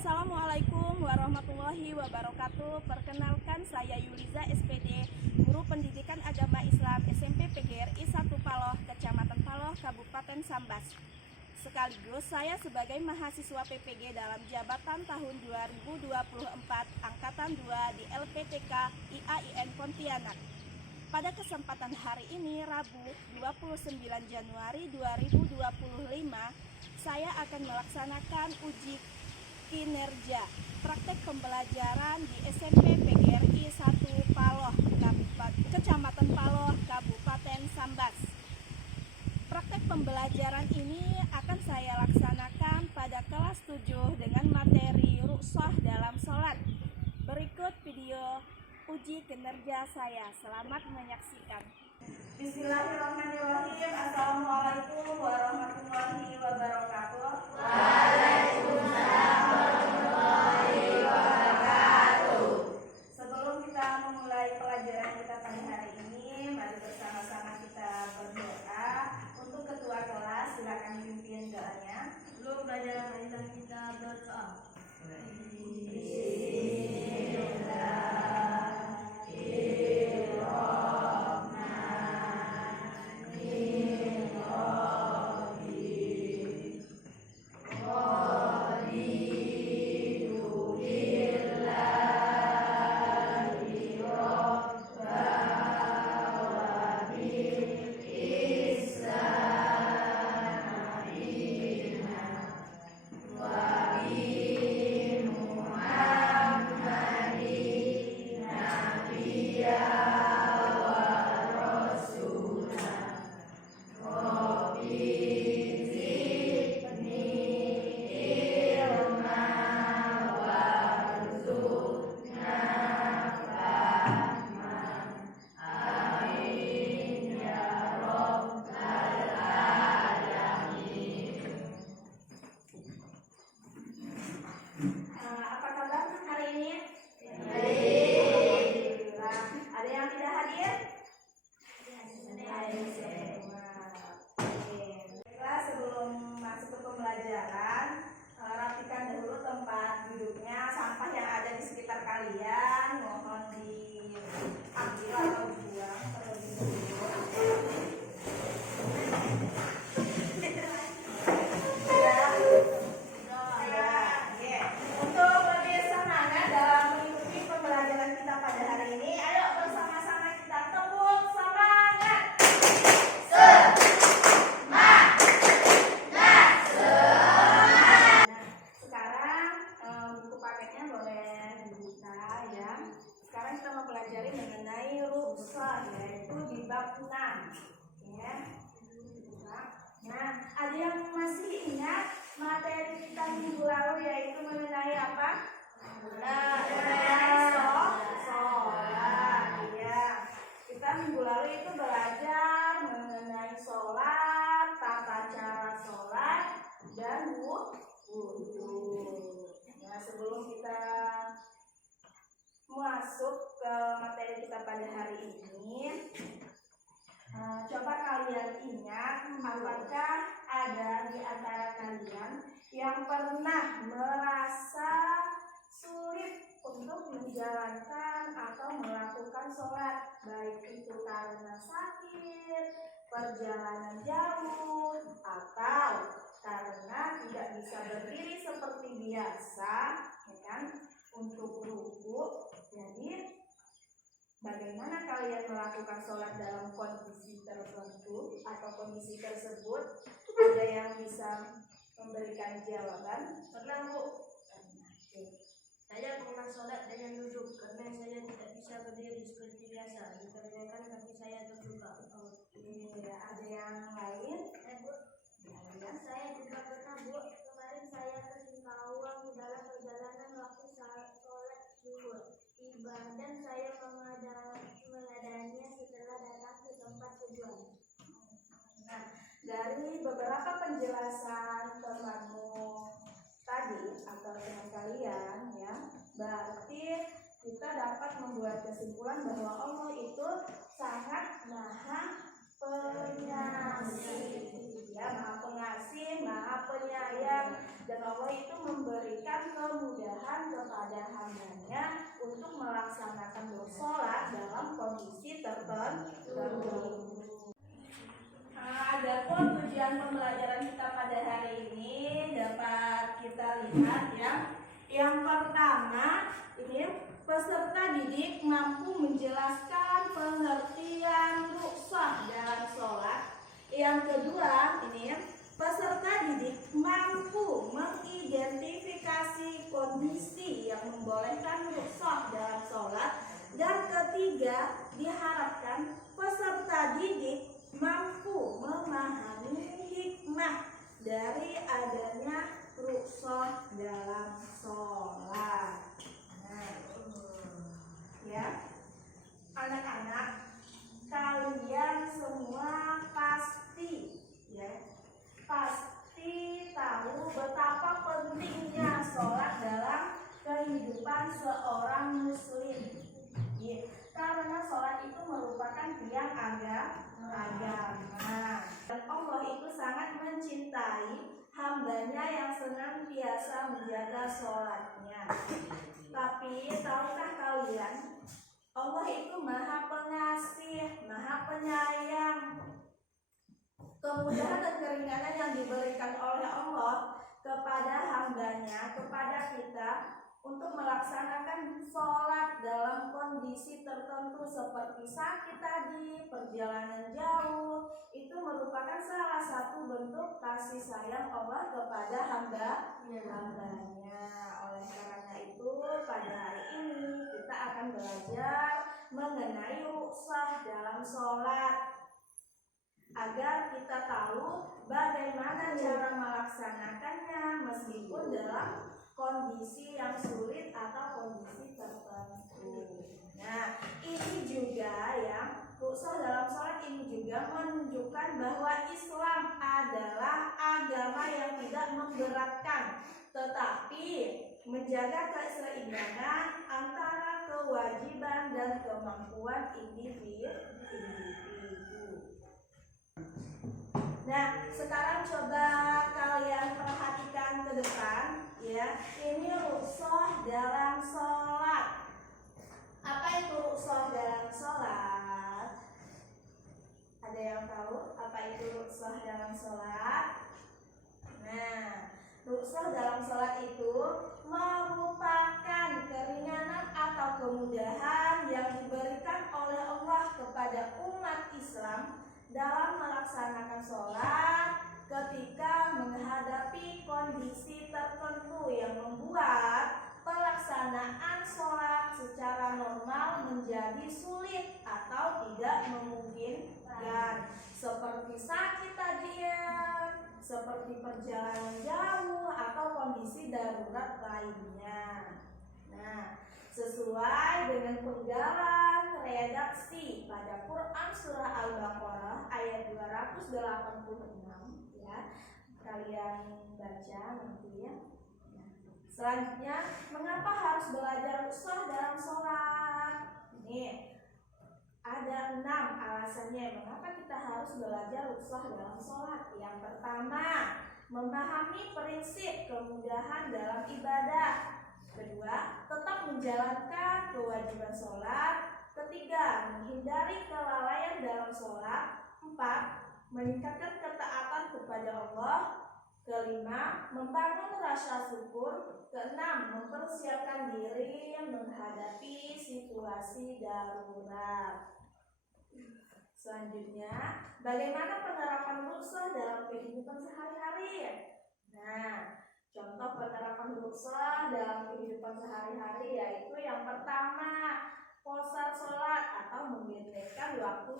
Assalamualaikum warahmatullahi wabarakatuh. Perkenalkan, saya Yuliza SPD, Guru Pendidikan Agama Islam SMP PGRI 1 Paloh, Kecamatan Paloh, Kabupaten Sambas. Sekaligus saya sebagai mahasiswa PPG dalam jabatan tahun 2024 Angkatan 2 di LPTK IAIN Pontianak. Pada kesempatan hari ini, Rabu 29 Januari 2025, saya akan melaksanakan uji kinerja praktek pembelajaran di SMP PGRI 1 Paloh, Kecamatan Paloh, Kabupaten Sambas. Praktek pembelajaran ini akan saya laksanakan pada kelas 7 dengan materi ruqsah dalam sholat. Berikut video uji kinerja saya. Selamat menyaksikan. Bismillahirrahmanirrahim. Assalamualaikum warahmatullahi wabarakatuh. Waalaikumsalam warahmatullahi wabarakatuh. Sebelum kita memulai pelajaran kita pada hari ini, mari bersama-sama kita berdoa. Untuk ketua kelas, silakan pimpin doanya. Sebelum pelajaran marilah kita berdoa. Rapikan dulu tempat duduknya, sampah yang ada di sekitar kalian mohon diambil atau dibuang terlebih dahulu. Untuk lebih semangat dalam mengikuti pembelajaran kita pada hari ini, ayo bersama-sama kita tepuk semangat. Sekarang kita mempelajari mengenai ruqsah, yaitu di bab 6 ya. Nah, ada yang masih ingat materi kita minggu lalu, yaitu mengenai apa? Mengenai sholat ya. Kita minggu lalu itu belajar mengenai sholat, tata cara sholat, dan wudu. Nah, sebelum kita masuk ke materi kita pada hari ini, coba kalian ingat, apakah ada di antara kalian yang pernah merasa sulit untuk menjalankan atau melakukan sholat, baik itu karena sakit, perjalanan jauh, atau karena tidak bisa berdiri seperti biasa, ya kan, untuk ruku. Jadi bagaimana kalian melakukan sholat dalam kondisi tertentu atau kondisi tersebut? Ada yang bisa memberikan jawaban? Pernah, Bu. Saya pernah sholat dengan duduk karena saya tidak bisa berdiri seperti biasa, dikarenakan kaki saya terluka. Ada yang lain? Bu, saya juga pernah, Bu. Kemarin saya ke Singkawang di dalam perjalanan waktu sholat zuhur. Dan saya mengadanya setelah datang ke tempat tujuan. Nah, dari beberapa penjelasan temanmu tadi atau teman kalian ya, berarti kita dapat membuat kesimpulan bahwa Allah itu sangat maha pengasih ya. Ya, Maha Pengasih, Maha Penyayang, dan Allah itu memberikan kemudahan kepada hambanya untuk melaksanakan sholat dalam kondisi tertentu. Adapun tujuan pembelajaran kita pada hari ini dapat kita lihat ya. Yang pertama, ini peserta didik mampu menjelaskan pengertian rukshoh dalam sholat. Yang kedua, ini peserta didik mampu mengidentifikasi kondisi yang membolehkan rukshoh dalam sholat. Dan ketiga, diharapkan peserta didik mampu memahami hikmah dari adanya rukshoh dalam sholat. Nah, ya, anak-anak, kalian semua pasti tahu betapa pentingnya sholat dalam kehidupan seorang muslim. Ya, karena sholat itu merupakan tiang agama. Dan Allah itu sangat mencintai hambanya yang senantiasa menjaga sholatnya. Tapi tahukah kalian, Allah itu Maha Pengasih, Maha Penyayang. Kemudahan dan keringanan yang diberikan oleh Allah kepada hambanya, kepada kita, untuk melaksanakan sholat dalam kondisi tertentu seperti sakit tadi, perjalanan jauh, itu merupakan salah satu bentuk kasih sayang Allah kepada hambanya. Oleh karena itu, pada hari ini kita akan belajar mengenai rukshoh dalam sholat, agar kita tahu bagaimana cara melaksanakannya meskipun dalam kondisi yang sulit atau kondisi tertentu. Nah, ini juga ya, rukshoh dalam sholat ini juga menunjukkan bahwa Islam adalah agama yang tidak memberatkan, tetapi menjaga keseimbangan antara kewajiban dan kemampuan individu. Nah, sekarang coba kalian perhatikan ke depan ya. Ini rukshoh dalam sholat. Apa itu rukshoh dalam sholat? Ada yang tahu apa itu rukshoh dalam sholat? Nah, rukshoh dalam sholat itu merupakan keringanan atau kemudahan yang diberikan oleh Allah kepada umat Islam dalam melaksanakan sholat ketika menghadapi kondisi tertentu yang membuat pelaksanaan sholat secara normal menjadi sulit atau tidak memungkinkan, seperti sakit tadi ya, seperti perjalanan jauh atau kondisi darurat lainnya. Nah, sesuai dengan penggalan redaksi pada Quran Surah Al-Baqarah ayat 286 ya, kalian baca nanti ya. Selanjutnya, mengapa harus belajar rukshoh dalam sholat? Ini ada 6 alasannya mengapa kita harus belajar rukshoh dalam sholat. Yang pertama, memahami prinsip kemudahan dalam ibadah. Kedua, tetap menjalankan kewajiban sholat. Ketiga, menghindari kelalaian dalam sholat. 4, meningkatkan ketaatan kepada Allah. Kelima, membangun rasa syukur. Keenam, mempersiapkan diri menghadapi situasi darurat. Selanjutnya, bagaimana penerapan rukshoh dalam kehidupan sehari-hari? Nah, contoh penerapan rukshoh dalam kehidupan sehari-hari yaitu yang pertama, qashar sholat atau memendekkan waktu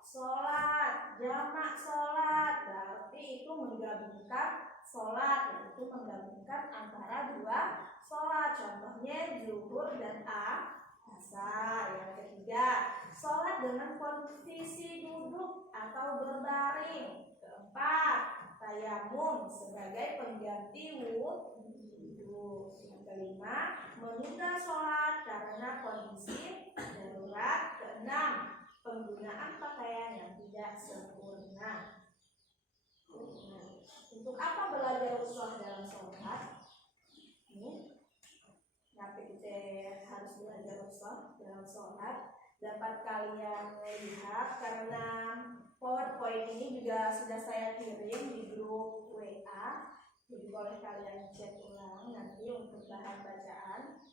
sholat, jamak sholat, berarti itu menggabungkan sholat, yaitu menggabungkan antara dua sholat, contohnya zuhur dan asar. Yang ketiga, sholat dengan posisi duduk atau berbaring. Keempat, tayamum sebagai pengganti wudhu. Yang kelima, menunda sholat karena kondisi darurat. Keenam, penggunaan pakaian yang tidak sempurna. Untuk apa belajar ushah dalam sholat? Ini, kenapa kita harus belajar ushah dalam sholat? Dapat kalian lihat karena PowerPoint ini juga sudah saya kirim di grup WA, jadi boleh kalian cek ulang nanti untuk bahan bacaan.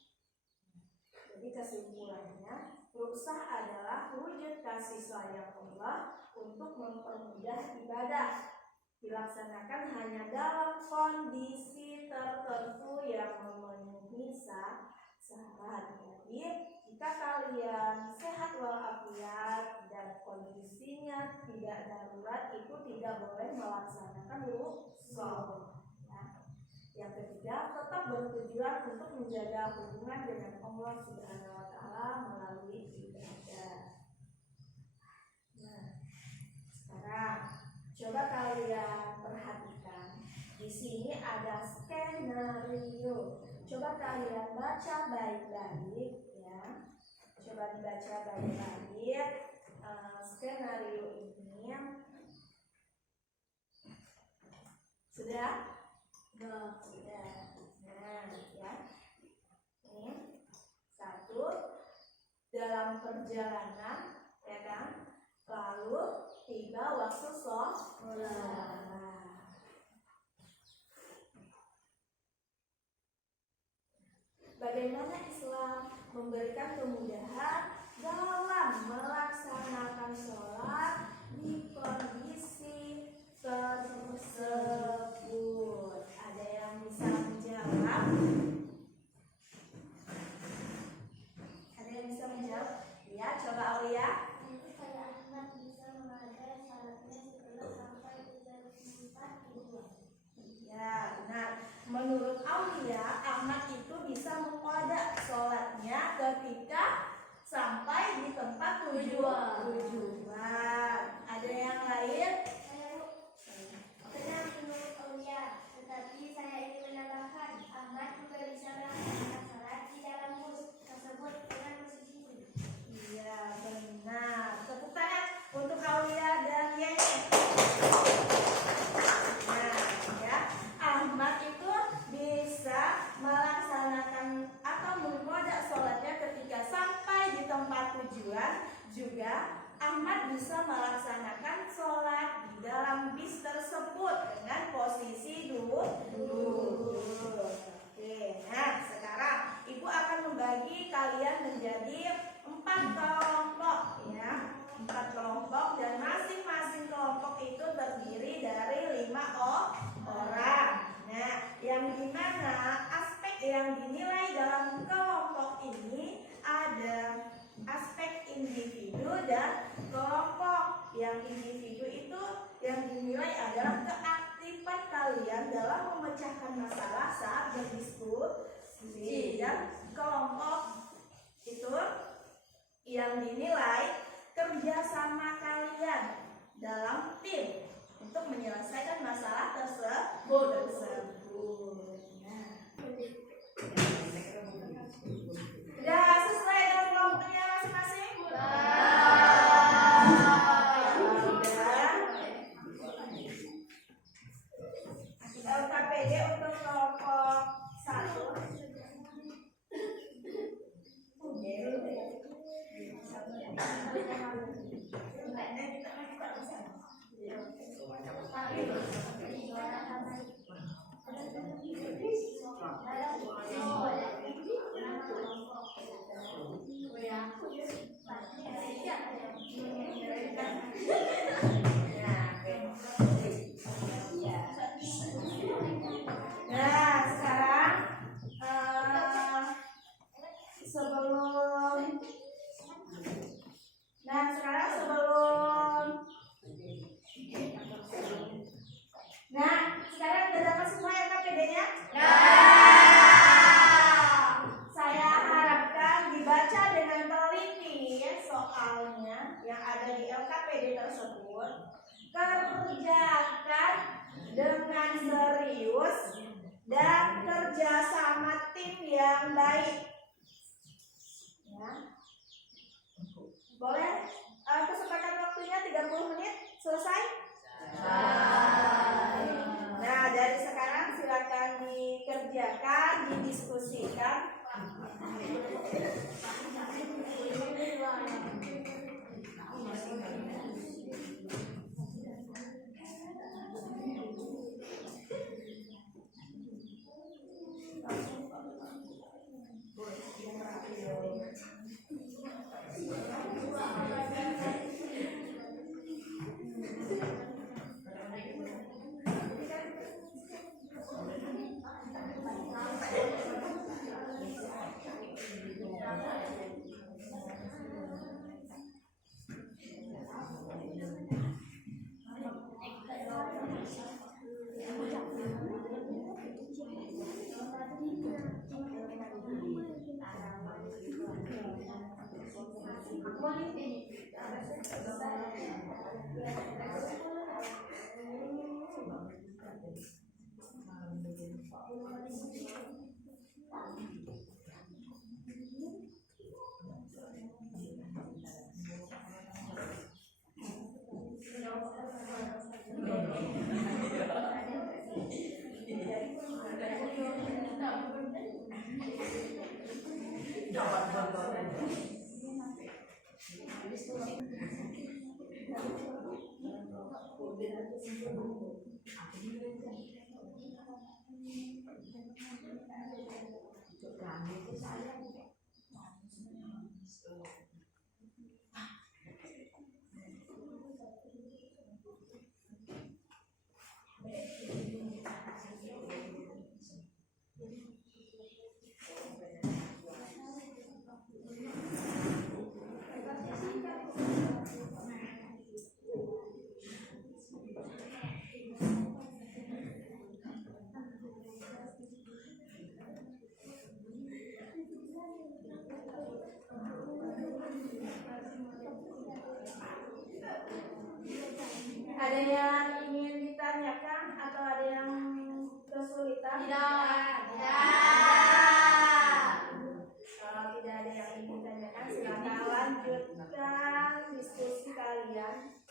Jadi kesimpulannya, berusaha adalah wujud kasih sayang Allah untuk mempermudah ibadah. Dilaksanakan hanya dalam kondisi tertentu yang memenuhi syarat. Jadi, jika kalian sehat walafiat dan kondisinya tidak darurat, itu tidak boleh melaksanakan ushah. Yang ketiga, tetap bertujuan untuk menjaga hubungan dengan Allah Subhanahu wa Ta'ala melalui ibadah. Nah, sekarang coba kalian perhatikan. Di sini ada skenario. Coba kalian baca baik-baik ya. Coba dibaca baik-baik skenario ini. Sudah? Sudah. Nah, ya. Ini satu, dalam perjalanan, ya kan? Lalu tiba waktu sholat. Bagaimana Islam memberikan kemudahan dalam melaksanakan sholat di kondisi tersebut? Ada yang bisa menjawab? Ada yang bisa menjawab? Ya, coba Aulia. Supaya Ahmad bisa mengadakan salatnya setelah sampai di tempat tujuan. Ya, benar. Menurut Aulia, Ahmad itu bisa mengqada sholatnya ketika sampai di tempat tujuan. Ada yang lain? Benar menurut Aulia, tetapi saya ingin menambahkan, Ahmad juga bisa melaksanakan salat di dalam bus tersebut dengan posisi ini. Iya, benar. Tepuk tangan untuk Aulia dan Yeye. Nah, ya, Ahmad itu bisa melaksanakan atau mengqada sholatnya ketika sampai di tempat tujuan. Juga Ahmad bisa melaksanakan sholat di dalam bis tersebut dengan posisi duduk. Oke, nah sekarang Ibu akan membagi kalian menjadi 4 kelompok ya, 4 kelompok dan masing-masing kelompok itu terdiri dari 5 orang. Nah, yang dimana aspek yang dinilai dalam kelompok ini ada aspek individu dan kelompok. Yang individu itu yang dinilai adalah keaktifan kalian dalam memecahkan masalah saat berdiskusi, dan kelompok itu yang dinilai kerjasama kalian dalam tim untuk menyelesaikan masalah tersebut. Sudah sesuai dengan kelompoknya masing-masing? LKPD untuk kelompok 1. Nah, sekarang sebelum sekarang udah dapat semua LKPD-nya? Saya harapkan dibaca dengan teliti soalnya yang ada di LKPD tersebut. Kerjakan dengan serius dan kerjasama tim yang baik. Ya. Boleh kesempatan waktunya 30 menit selesai? yang dikerjakan, didiskusikan. Ada yang ingin ditanyakan atau ada yang kesulitan? Kalau tidak ada yang ingin ditanyakan, silakan lanjutkan diskusi kalian.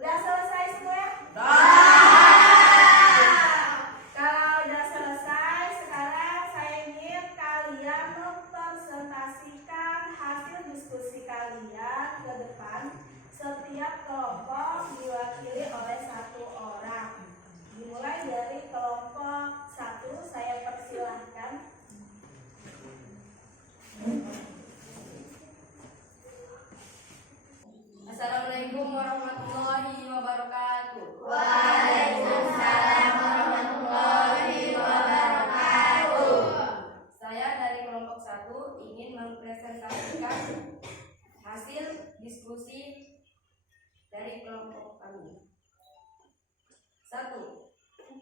Udah selesai semua? Kalau udah selesai, sekarang saya ingin kalian mempresentasikan hasil diskusi kalian ke depan. Setiap kelompok diwakili oleh satu orang. Dimulai dari kelompok 1, saya persilahkan. Assalamualaikum warahmatullahi wabarakatuh. Waalaikumsalam warahmatullahi wabarakatuh. Saya dari kelompok 1 ingin mempresentasikan hasil diskusi dari kelompok kami. 1.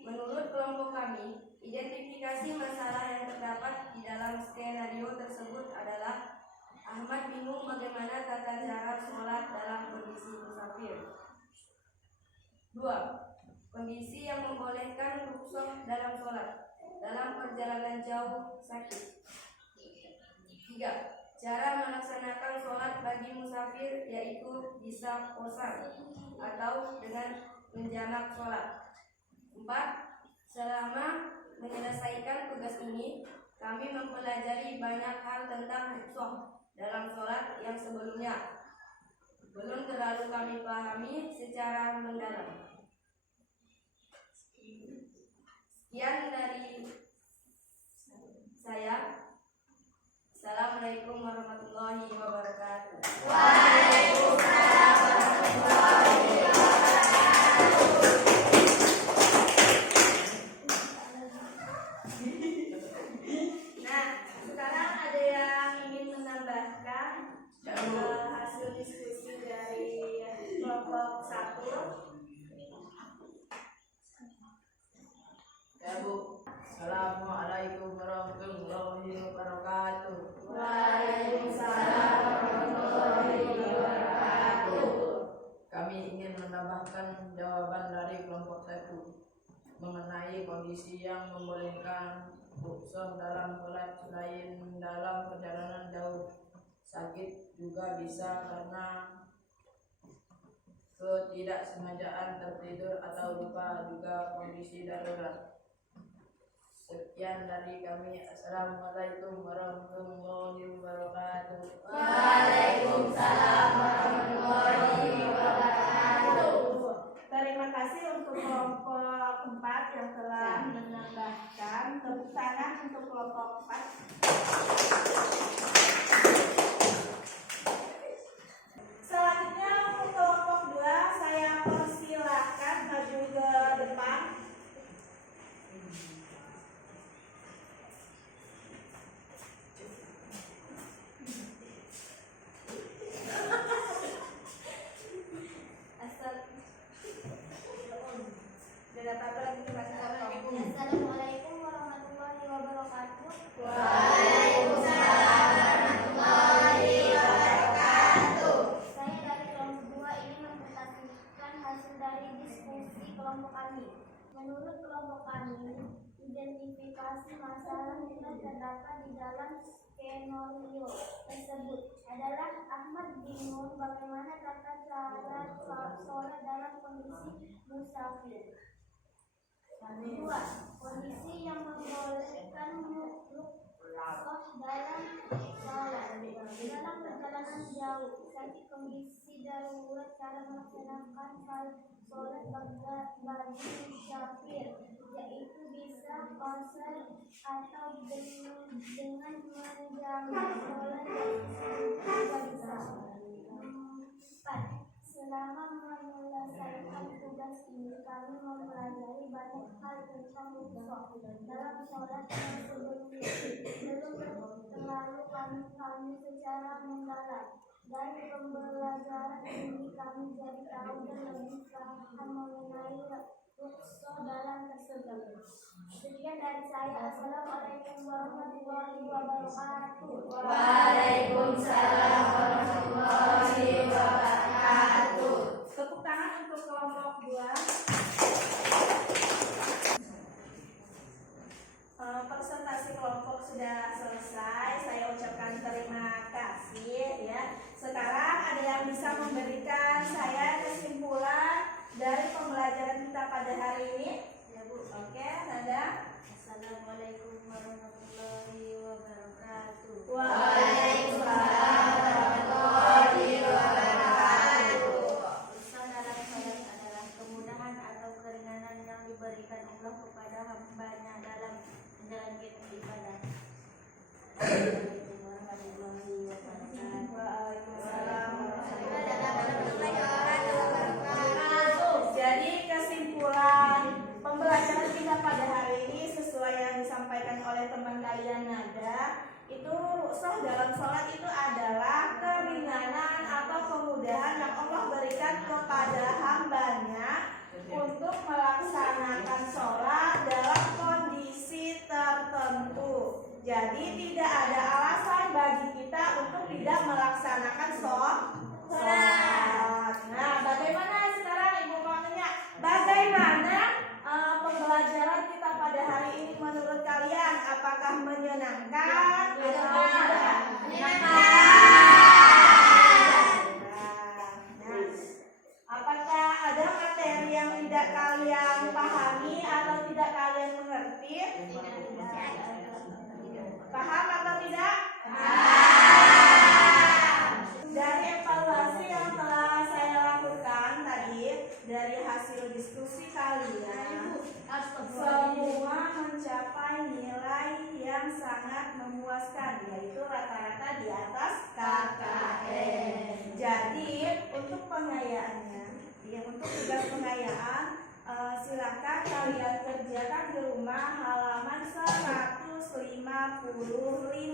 Menurut kelompok kami, identifikasi masalah yang terdapat di dalam skenario tersebut adalah Ahmad bingung bagaimana tata cara sholat dalam kondisi musafir. 2. Kondisi yang membolehkan rukhsah dalam sholat dalam perjalanan jauh sakit. 3. Cara melaksanakan sholat bagi musafir yaitu bisa qasar atau dengan menjamak sholat. 4. Selama menyelesaikan tugas ini, kami mempelajari banyak hal tentang rukhsah dalam sholat yang sebelumnya belum terlalu kami pahami secara mendalam. Sekian dari saya. Assalamualaikum warahmatullahi wabarakatuh. Waalaikumsalam warahmatullahi wabarakatuh. Nah, sekarang ada yang ingin menambahkan hasil diskusi dari kelompok 1? Ya Bu. Assalamualaikum warahmatullahi wabarakatuh. Waalaikumsalam warahmatullahi wabarakatuh. Kami ingin menambahkan jawaban dari kelompok 1 mengenai kondisi yang membolehkan rukhsah dalam sholat selain dalam perjalanan jauh. Sakit juga bisa karena ketidaksengajaan tertidur atau lupa, juga kondisi darurat. Sekian dari kami. Assalamualaikum warahmatullahi wabarakatuh. Waalaikumsalam warahmatullahi wabarakatuh. Terima kasih untuk kelompok 4 yang telah menambahkan. Tepuk tangan untuk kelompok 4. Selanjutnya untuk kelompok 2, saya persilahkan maju ke depan. masalah yang terdapat di dalam skenario tersebut adalah Ahmad bingung bagaimana tata cara sholat dalam kondisi musafir. 2. Kondisi yang membolehkan rukhsah dalam sholat dalam perjalanan jauh. 1. Kondisi darurat cara melaksanakan sholat bagi musafir, yaitu bisa qasar atau dengan menjamak sholat yang bisa. 4. Selama menyelesaikan tugas ini, kami mempelajari banyak hal tentang rukhsah dalam sholat yang sebelumnya belum terlalu kami secara mendalam. Dari pembelajaran ini kami jadi tahu dan lebih paham mengenai rukhsah dalam tersebut. Sekian dari saya. Assalamualaikum warahmatullahi wabarakatuh. Waalaikumsalam warahmatullahi wabarakatuh. Tepuk tangan untuk kelompok 2. Presentasi kelompok sudah selesai. Saya ucapkan terima kasih ya. Sekarang ada yang bisa memberikan saya kesimpulan dari pembelajaran kita pada hari ini? Ya Bu. Oke, Nada. Assalamualaikum warahmatullahi wabarakatuh. Waalaikumsalam warahmatullahi wabarakatuh. Rukhsah dalam sholat adalah kemudahan atau keringanan yang diberikan Allah kepada hamba-Nya dalam menjalankan ibadah. Assalamualaikum warahmatullahi wabarakatuh. Waalaikumsalam warahmatullahi wabarakatuh. Jadi kesimpulan pembelajaran kita pada hari ini sesuai yang disampaikan oleh teman kalian Nada, itu rukhsah dalam sholat itu adalah keringanan atau kemudahan yang Allah berikan kepada hamba-Nya untuk melaksanakan sholat dalam kondisi tertentu. Jadi tidak ada alasan bagi kita untuk tidak melaksanakan sholat. Nah, bagaimana sekarang Ibu mau tanya, bagaimana pembelajaran kita pada hari ini menurut kalian? Apakah menyenangkan atau tidak? Apakah ada materi yang tidak kalian pahami atau tidak kalian mengerti? Paham atau tidak? Dari evaluasi yang telah saya lakukan tadi, dari hasil diskusi kalian, semua mencapai nilai yang sangat memuaskan, yaitu rata-rata di atas KKM. Jadi untuk pengayaannya, ya, untuk tugas pengayaan, silakan kalian kerjakan di rumah halaman 155.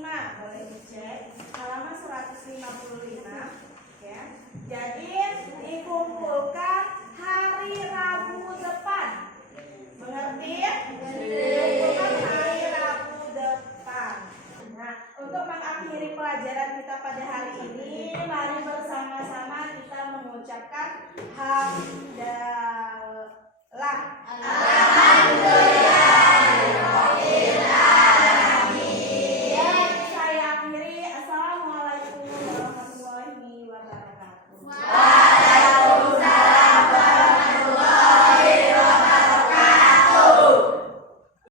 Boleh dicek halaman 155. Ya. Jadi dikumpulkan hari Rabu depan. Mengerti?